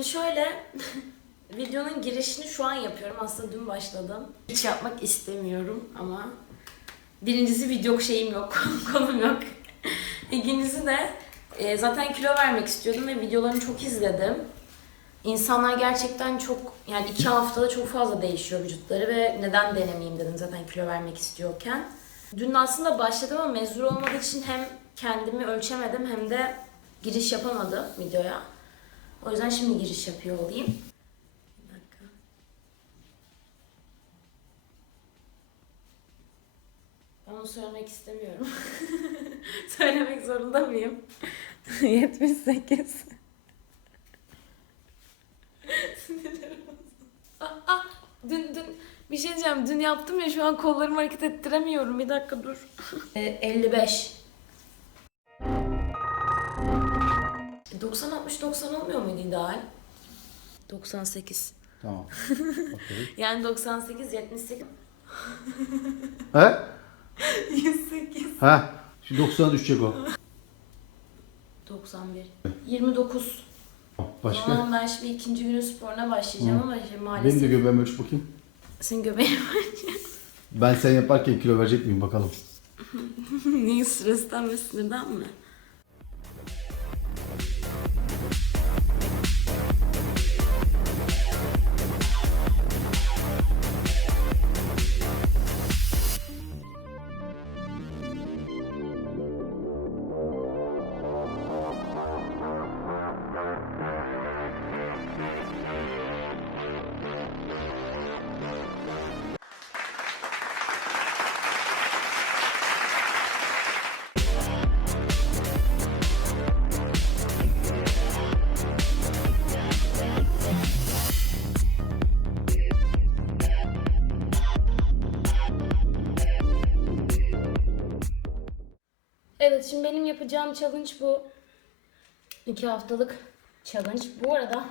Şimdi şöyle videonun girişini şu an yapıyorum. Aslında dün başladım. Hiç yapmak istemiyorum ama birincisi video şeyim yok, konum yok. İkincisi de e, zaten kilo vermek istiyordum ve videolarını çok izledim. İnsanlar gerçekten çok yani iki haftada çok fazla değişiyor vücutları ve neden denemeyeyim dedim zaten kilo vermek istiyorken. Dün aslında başladım ama mezun olmadığı için hem kendimi ölçemedim hem de giriş yapamadım videoya. O yüzden şimdi giriş yapıyor olayım. Bir dakika. Ben onu söylemek istemiyorum. Söylemek zorunda mıyım? 78. Sinirlerim. Ah, ah, dün dün bir şey diyeceğim. Dün yaptım ya şu an kollarımı hareket ettiremiyorum. Bir dakika dur. Ee, 55. 90 60 90 olmuyor muydu ideal? 98. Tamam. Yani 98 78 He? 108 Ha? Şu 90'a düşecek o. 91 29. Başka? Tamam ben şimdi ikinci günün sporuna başlayacağım ama şey Benim de göbeğimi ölç bakayım. senin göbeğin Ben sen yaparken kilo verecek miyim bakalım. Niye stresten ve sinirden mi? Evet şimdi benim yapacağım challenge bu. İki haftalık challenge. Bu arada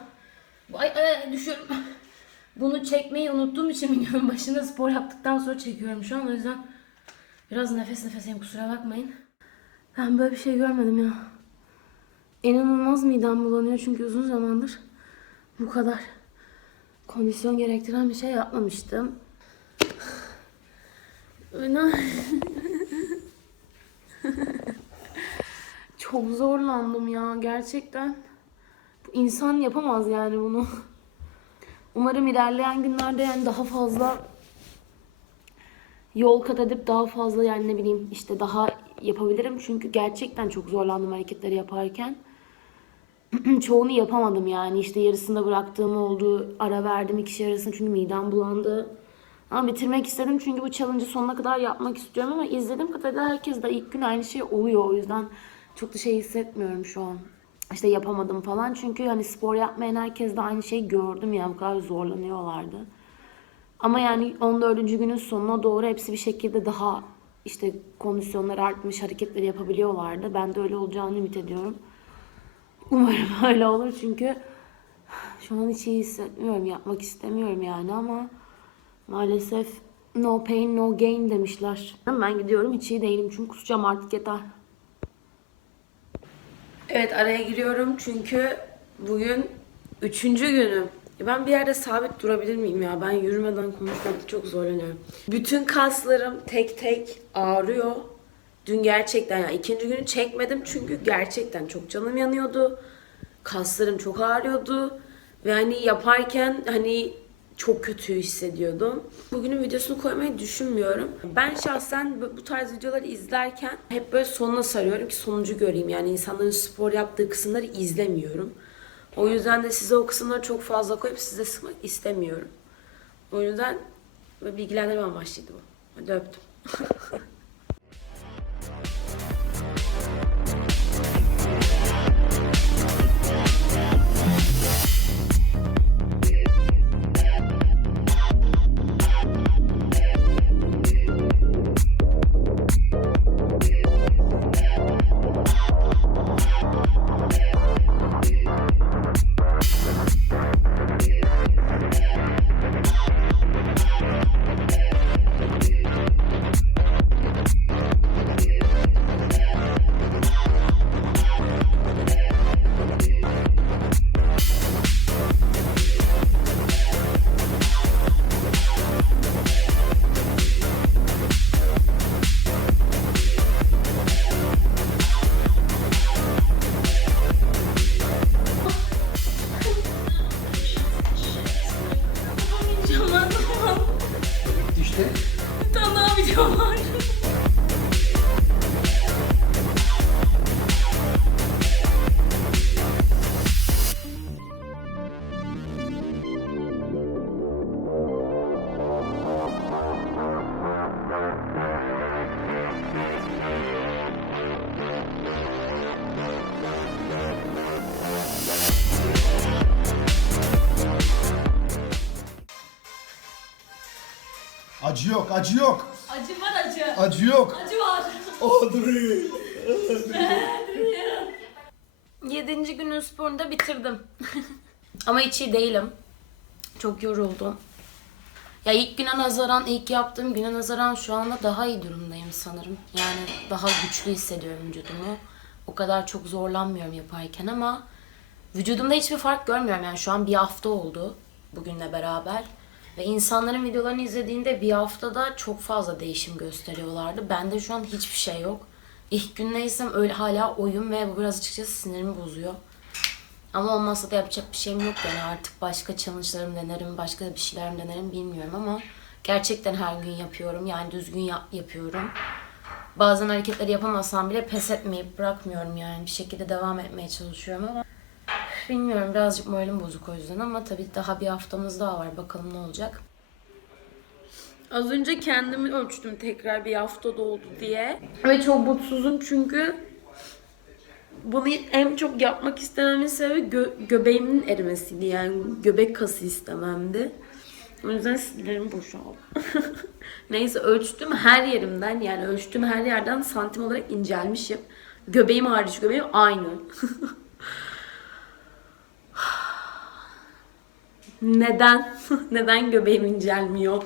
ay, ay, düşüyorum. Bunu çekmeyi unuttuğum için videonun başında spor yaptıktan sonra çekiyorum şu an. O yüzden biraz nefes nefeseyim kusura bakmayın. Ben böyle bir şey görmedim ya. İnanılmaz midem bulanıyor çünkü uzun zamandır bu kadar kondisyon gerektiren bir şey yapmamıştım. Çok zorlandım ya gerçekten. İnsan yapamaz yani bunu. Umarım ilerleyen günlerde yani daha fazla yol kat edip daha fazla yani ne bileyim işte daha yapabilirim. Çünkü gerçekten çok zorlandım hareketleri yaparken. Çoğunu yapamadım yani işte yarısında bıraktığım oldu. Ara verdim ikişer arasında çünkü midem bulandı. Ama bitirmek istedim çünkü bu challenge'ı sonuna kadar yapmak istiyorum ama izlediğim kadarıyla herkes de ilk gün aynı şey oluyor. O yüzden çok da şey hissetmiyorum şu an. İşte yapamadım falan. Çünkü hani spor yapmayan herkes de aynı şeyi gördüm ya bu kadar zorlanıyorlardı. Ama yani 14. günün sonuna doğru hepsi bir şekilde daha işte kondisyonları artmış hareketleri yapabiliyorlardı. Ben de öyle olacağını ümit ediyorum. Umarım öyle olur çünkü şu an hiç iyi hissetmiyorum. Yapmak istemiyorum yani ama maalesef no pain no gain demişler. Ben gidiyorum hiç iyi değilim çünkü kusacağım artık yeter. Evet araya giriyorum çünkü bugün üçüncü günüm. Ben bir yerde sabit durabilir miyim ya? Ben yürümeden konuşmakta çok zorlanıyorum. Bütün kaslarım tek tek ağrıyor. Dün gerçekten yani ikinci günü çekmedim çünkü gerçekten çok canım yanıyordu. Kaslarım çok ağrıyordu. Ve hani yaparken hani çok kötü hissediyordum. Bugünün videosunu koymayı düşünmüyorum. Ben şahsen bu tarz videoları izlerken hep böyle sonuna sarıyorum ki sonucu göreyim. Yani insanların spor yaptığı kısımları izlemiyorum. O yüzden de size o kısımları çok fazla koyup size sıkmak istemiyorum. O yüzden bilgilendirme amaçlıydı bu. Hadi öptüm. Acı yok, acı yok. Acı var acı. Acı yok. Acı var. Audrey. Yedinci günün sporunu da bitirdim. Ama hiç iyi değilim. Çok yoruldum. Ya ilk güne nazaran, ilk yaptığım güne nazaran şu anda daha iyi durumdayım sanırım. Yani daha güçlü hissediyorum vücudumu. O kadar çok zorlanmıyorum yaparken ama vücudumda hiçbir fark görmüyorum. Yani şu an bir hafta oldu bugünle beraber. Ve insanların videolarını izlediğinde bir haftada çok fazla değişim gösteriyorlardı. Bende şu an hiçbir şey yok. İlk gün öyle hala oyun ve bu biraz açıkçası sinirimi bozuyor. Ama olmazsa da yapacak bir şeyim yok yani artık başka challenge'larım denerim, başka bir şeyler mi denerim bilmiyorum ama gerçekten her gün yapıyorum yani düzgün yap- yapıyorum. Bazen hareketleri yapamazsam bile pes etmeyip bırakmıyorum yani bir şekilde devam etmeye çalışıyorum ama bilmiyorum birazcık moralim bozuk o yüzden ama tabii daha bir haftamız daha var bakalım ne olacak. Az önce kendimi ölçtüm tekrar bir hafta doldu diye. Ve çok mutsuzum çünkü bunu en çok yapmak istememin sebebi gö- göbeğimin erimesiydi. Yani göbek kası istememdi. O yüzden sinirlerim boşaldı. Neyse ölçtüm her yerimden yani ölçtüm her yerden santim olarak incelmişim. Göbeğim hariç göbeğim aynı. Neden? Neden göbeğim incelmiyor?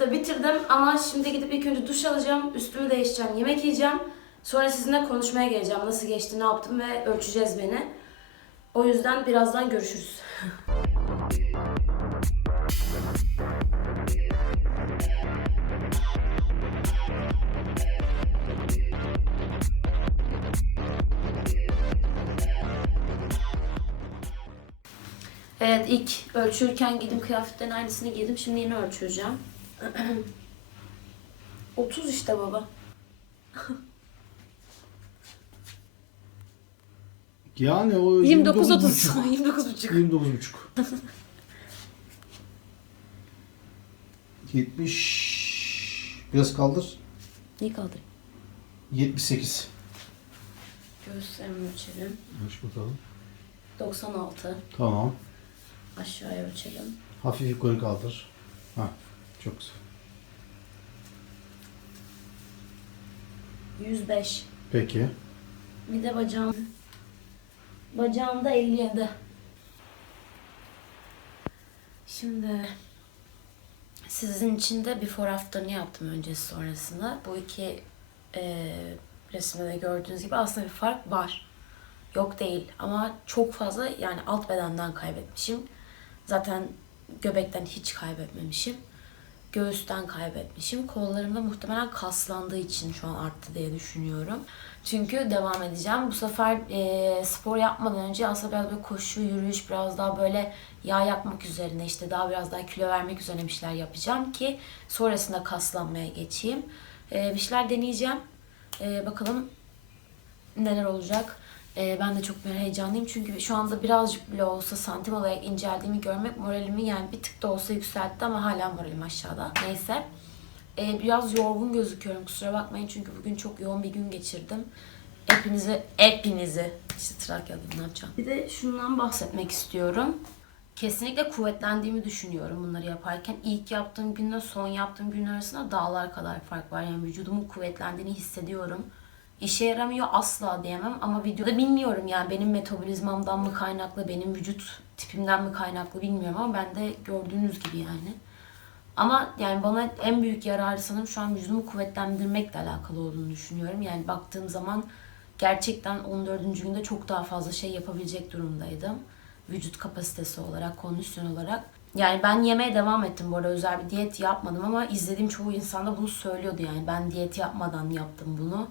Da bitirdim. Ama şimdi gidip ilk önce duş alacağım. Üstümü değiştireceğim. Yemek yiyeceğim. Sonra sizinle konuşmaya geleceğim. Nasıl geçti, ne yaptım ve ölçeceğiz beni. O yüzden birazdan görüşürüz. Evet ilk ölçürken giydim kıyafetlerin aynısını giydim. Şimdi yeni ölçeceğim. 30 işte baba. Yani o 29 30. 29,5. 29 buçuk. 29 buçuk. 70 biraz kaldır. Neyi kaldırayım? 78. Göğüslerimi ölçelim. Ölç bakalım. 96. Tamam. Aşağıya ölçelim. Hafif yukarı kaldır. Ha, çok güzel. 105. Peki. Bir de bacağım. Bacağımda 57. Şimdi sizin için de before after'ını yaptım öncesi sonrasında. Bu iki e, resimde de gördüğünüz gibi aslında bir fark var. Yok değil ama çok fazla yani alt bedenden kaybetmişim. Zaten göbekten hiç kaybetmemişim. Göğüsten kaybetmişim. Kollarımda muhtemelen kaslandığı için şu an arttı diye düşünüyorum. Çünkü devam edeceğim. Bu sefer e, spor yapmadan önce aslında biraz böyle koşu, yürüyüş, biraz daha böyle yağ yakmak üzerine işte daha biraz daha kilo vermek üzerine bir şeyler yapacağım ki sonrasında kaslanmaya geçeyim. E, bir şeyler deneyeceğim. E, bakalım neler olacak. E, ben de çok heyecanlıyım çünkü şu anda birazcık bile olsa santim olarak inceldiğimi görmek moralimi yani bir tık da olsa yükseltti ama hala moralim aşağıda. Neyse. Ee, biraz yorgun gözüküyorum kusura bakmayın çünkü bugün çok yoğun bir gün geçirdim. Hepinizi, hepinizi, işte Trakya'da ne yapacağım. Bir de şundan bahsetmek istiyorum. Kesinlikle kuvvetlendiğimi düşünüyorum bunları yaparken. İlk yaptığım günle son yaptığım gün arasında dağlar kadar fark var. Yani vücudumun kuvvetlendiğini hissediyorum. İşe yaramıyor asla diyemem ama videoda bilmiyorum yani benim metabolizmamdan mı kaynaklı, benim vücut tipimden mi kaynaklı bilmiyorum ama ben de gördüğünüz gibi yani. Ama yani bana en büyük yararı sanırım şu an vücudumu kuvvetlendirmekle alakalı olduğunu düşünüyorum. Yani baktığım zaman gerçekten 14. günde çok daha fazla şey yapabilecek durumdaydım. Vücut kapasitesi olarak, kondisyon olarak. Yani ben yemeye devam ettim bu arada özel bir diyet yapmadım ama izlediğim çoğu insan da bunu söylüyordu yani ben diyet yapmadan yaptım bunu.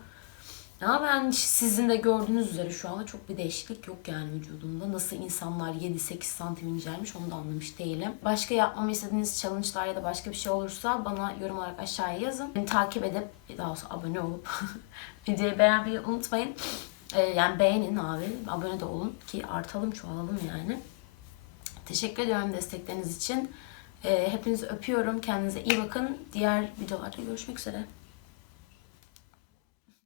Ama ben sizin de gördüğünüz üzere şu anda çok bir değişiklik yok yani vücudumda. Nasıl insanlar 7-8 santim incelmiş onu da anlamış değilim. Başka yapmamı istediğiniz challenge'lar ya da başka bir şey olursa bana yorum olarak aşağıya yazın. Beni takip edip daha doğrusu abone olup videoyu beğenmeyi unutmayın. Ee, yani beğenin abi. Abone de olun ki artalım çoğalalım yani. Teşekkür ediyorum destekleriniz için. Ee, hepinizi öpüyorum. Kendinize iyi bakın. Diğer videolarda görüşmek üzere.